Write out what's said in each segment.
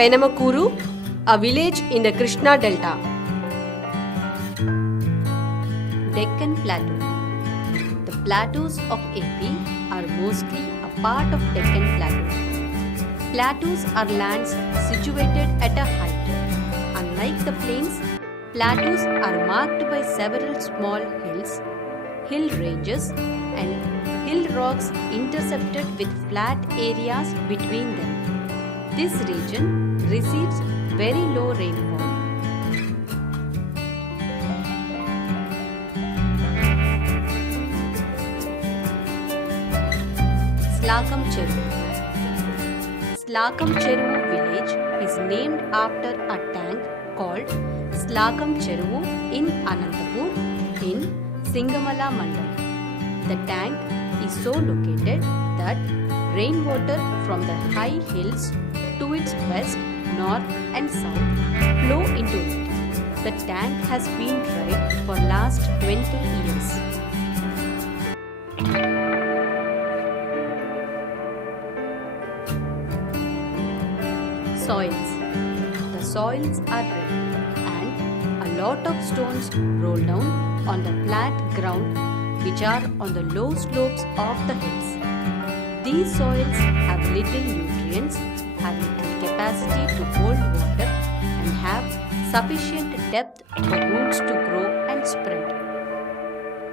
Penamakuru, a village in the Krishna Delta. Deccan Plateau. The plateaus of AP are mostly a part of Deccan Plateau. Plateaus are lands situated at a height. Unlike the plains, plateaus are marked by several small hills, hill ranges, and hill rocks intercepted with flat areas between them. This region receives very low rainfall. Slakam Cheruvu. Slakam Cheruvu village is named after a tank called Slakam Cheruvu in Anantapur in Singamala Mandal. The tank is so located that rainwater from the high hills to its west, north and south flow into it. The tank has been dried for last 20 years. Soils. The soils are red and a lot of stones roll down on the flat ground which are on the low slopes of the hills. These soils have little nutrients, have little capacity to hold water and have sufficient depth for roots to grow and spread.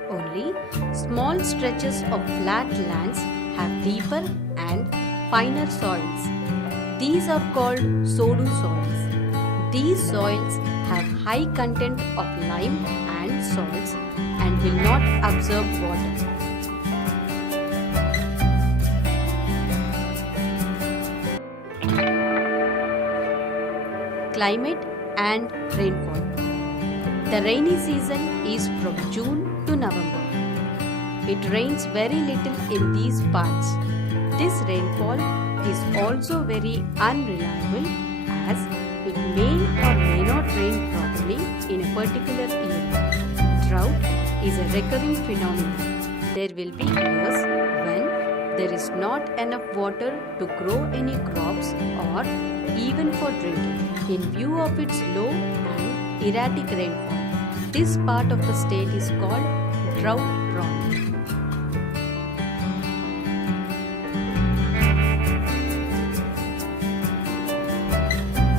Only small stretches of flat lands have deeper and finer soils. These are called Sodu soils. These soils have high content of lime and salts and will not absorb water. Climate and rainfall. The rainy season is from June to November. It rains very little in these parts. This rainfall is also very unreliable as it may or may not rain properly in a particular year. Drought is a recurring phenomenon. There will be years when there is not enough water to grow any crops or even for drinking. In view of its low and erratic rainfall, this part of the state is called drought prone.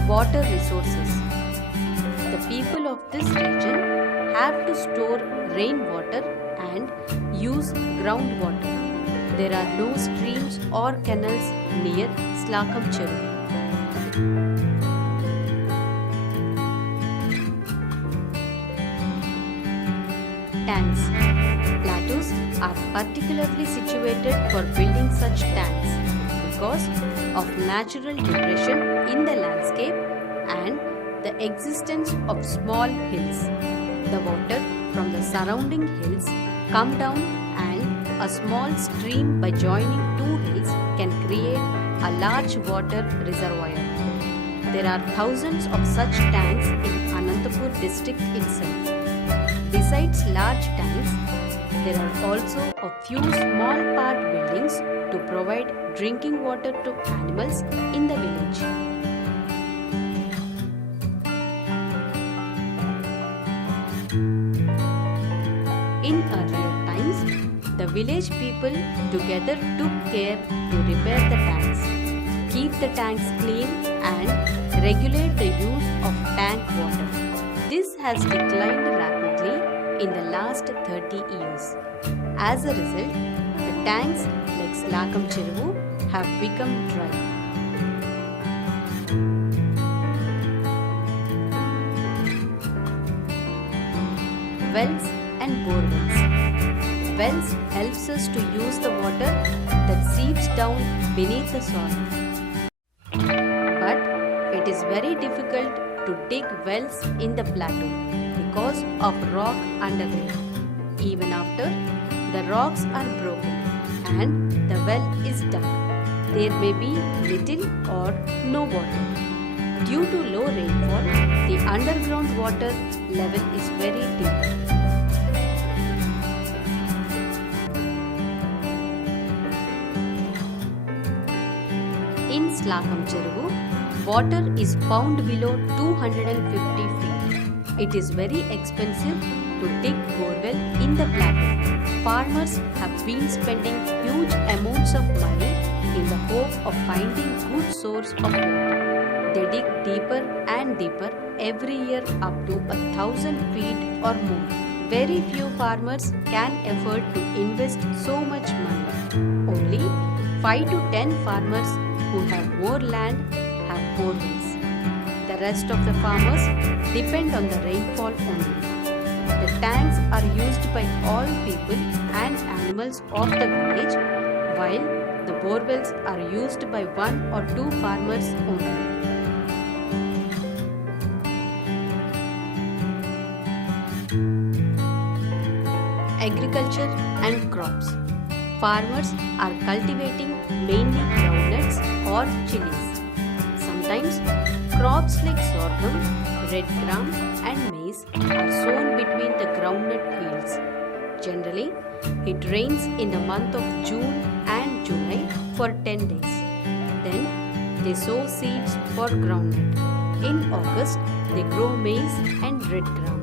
Water resources. The people of this region have to store rainwater and use groundwater. There are no streams or canals near Slakam Cheruvu. Tanks. Plateaus are particularly situated for building such tanks because of natural depression in the landscape and the existence of small hills. The water from the surrounding hills come down and a small stream by joining two hills can create a large water reservoir. There are thousands of such tanks in Anantapur district itself. Besides large tanks, there are also a few small part buildings to provide drinking water to animals in the village. In earlier times, the village people together took care to repair the tanks, keep the tanks clean and regulate the use of tank water. This has declined rapidly in the last 30 years. As a result, the tanks like Slakam Cheruvu have become dry. Wells and borewells. Wells helps us to use the water that seeps down beneath the soil. But it is very difficult to dig wells in the plateau because of rock underneath. Even after the rocks are broken and the well is dug, there may be little or no water. Due to low rainfall, the underground water level is very deep. In Slakam Cheruvu, water is found below 250 feet. It is very expensive to dig borewell in the plateau. Farmers have been spending huge amounts of money in the hope of finding good source of water. They dig deeper and deeper every year up to 1,000 feet or more. Very few farmers can afford to invest so much money. Only 5 to 10 farmers who have more land have borewells. The rest of the farmers depend on the rainfall only. The tanks are used by all people and animals of the village, while the borewells are used by 1 or 2 farmers only. Agriculture and crops. Farmers are cultivating mainly groundnuts or chilies. Sometimes crops like sorghum, red gram and maize are sown between the groundnut fields. Generally, it rains in the month of June and July for 10 days. Then they sow seeds for groundnut. In August, they grow maize and red gram.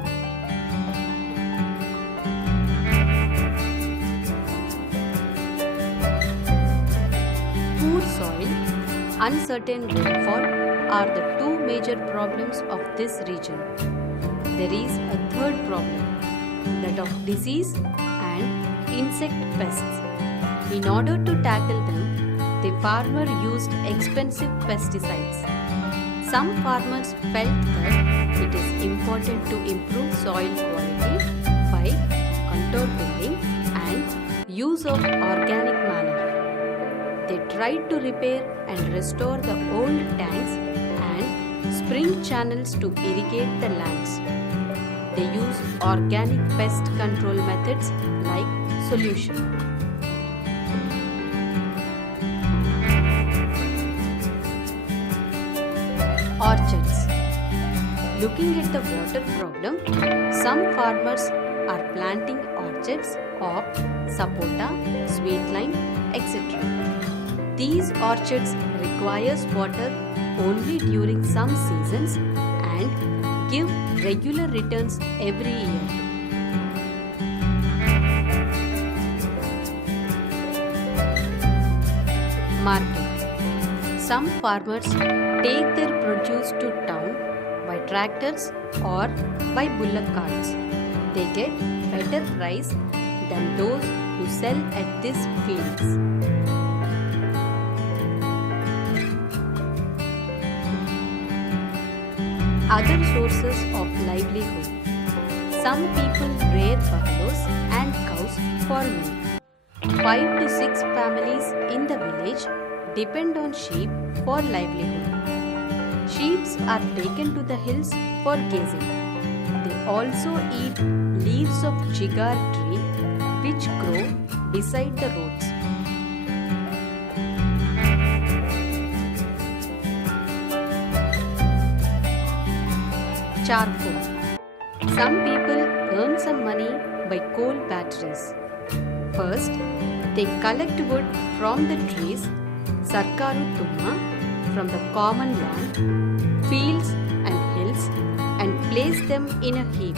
Poor soil, uncertain rainfall are the two major problems of this region. There is a third problem, that of disease and insect pests. In order to tackle them, the farmer used expensive pesticides. Some farmers felt that it is important to improve soil quality by contour building and use of organic manure. They tried to repair and restore the old tanks and spring channels to irrigate the lands. They use organic pest control methods like solution. Orchards. Looking at the water problem, some farmers are planting orchards of sapota, sweet lime, etc. These orchards requires water only during some seasons and give regular returns every year. Market. Some farmers take their produce to town by tractors or by bullock carts. They get better price than those who sell at these fields. Other sources of livelihood. Some people rear buffaloes and cows for milk. 5 to 6 families in the village depend on sheep for livelihood. Sheep are taken to the hills for grazing. They also eat leaves of chigar tree which grow beside the roads. Charcoal. Some people earn some money by coal batteries. First, they collect wood from the trees, Sarkaru Tumma, from the common land, fields and hills and place them in a heap.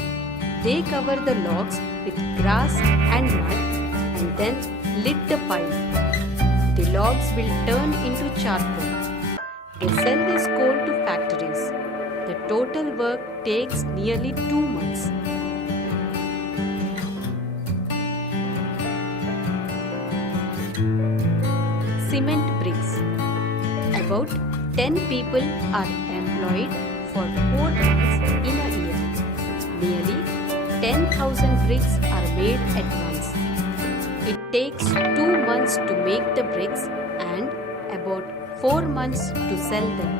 They cover the logs with grass and mud and then lit the pile. The logs will turn into charcoal. They sell this coal to factories. The total work takes nearly 2 months. Cement bricks. About 10 people are employed for 4 months in a year. Nearly 10,000 bricks are made at once. It takes 2 months to make the bricks and about 4 months to sell them.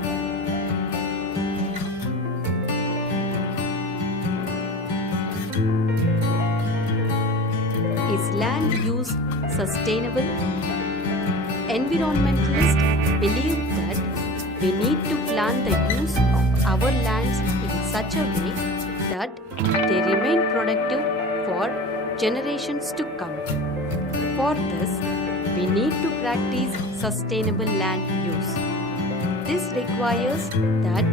Is land use sustainable? Environmentalists believe that we need to plan the use of our lands in such a way that they remain productive for generations to come. For this, we need to practice sustainable land use. This requires that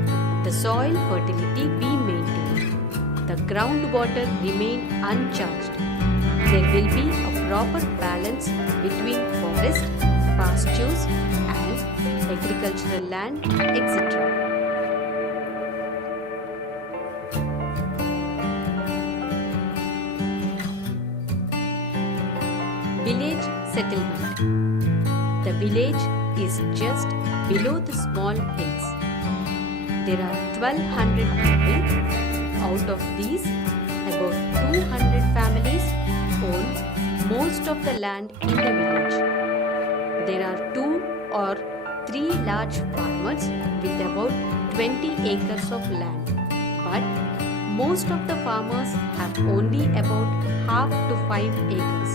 the soil fertility be maintained, the groundwater remain uncharged, there will be a proper balance between forest, pastures and agricultural land, etc. Village settlement. The village is just below the small hills. There are 1200 people. Out of these, about 200 families own most of the land in the village. There are 2 or 3 large farmers with about 20 acres of land. But most of the farmers have only about half to 5 acres.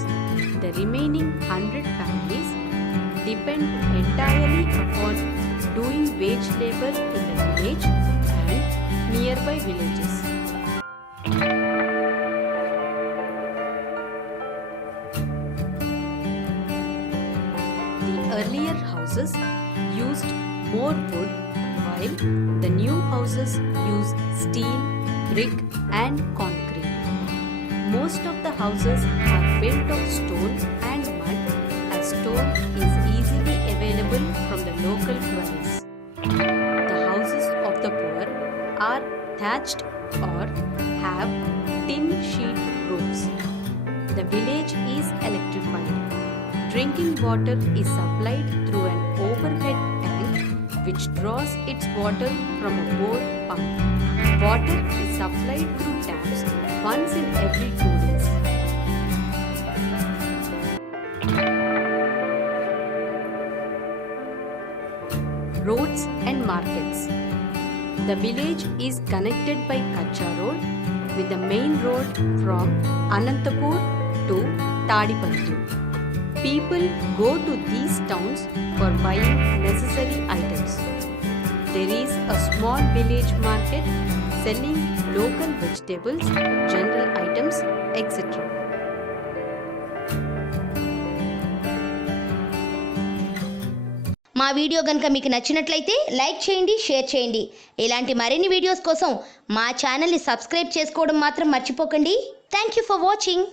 The remaining 100 families depend entirely upon doing wage labor in the village and nearby villages. The earlier houses used more wood, while the new houses use steel, brick and concrete. Most of the houses are built of stone and mud, as stone is easily available from the local quarries. The houses of the poor are thatched or have tin sheet roofs. The village is electrified. Drinking water is supplied through an overhead tank which draws its water from a bore pump. Water is supplied through taps once in every 2 days. Roads and markets. The village is connected by Kacha Road with the main road from Anantapur to Tadipatri. People go to these towns for buying necessary items. There is a small village market selling local vegetables, general items, etc. మా video కనుక మీకు నచ్చినట్లయితే like చేయండి, share చేయండి. ఇలాంటి మరిన్ని videos కోసం మా ఛానల్ని సబ్స్క్రైబ్ చేసుకోవడం మాత్రం మర్చిపోకండి. Thank you for watching.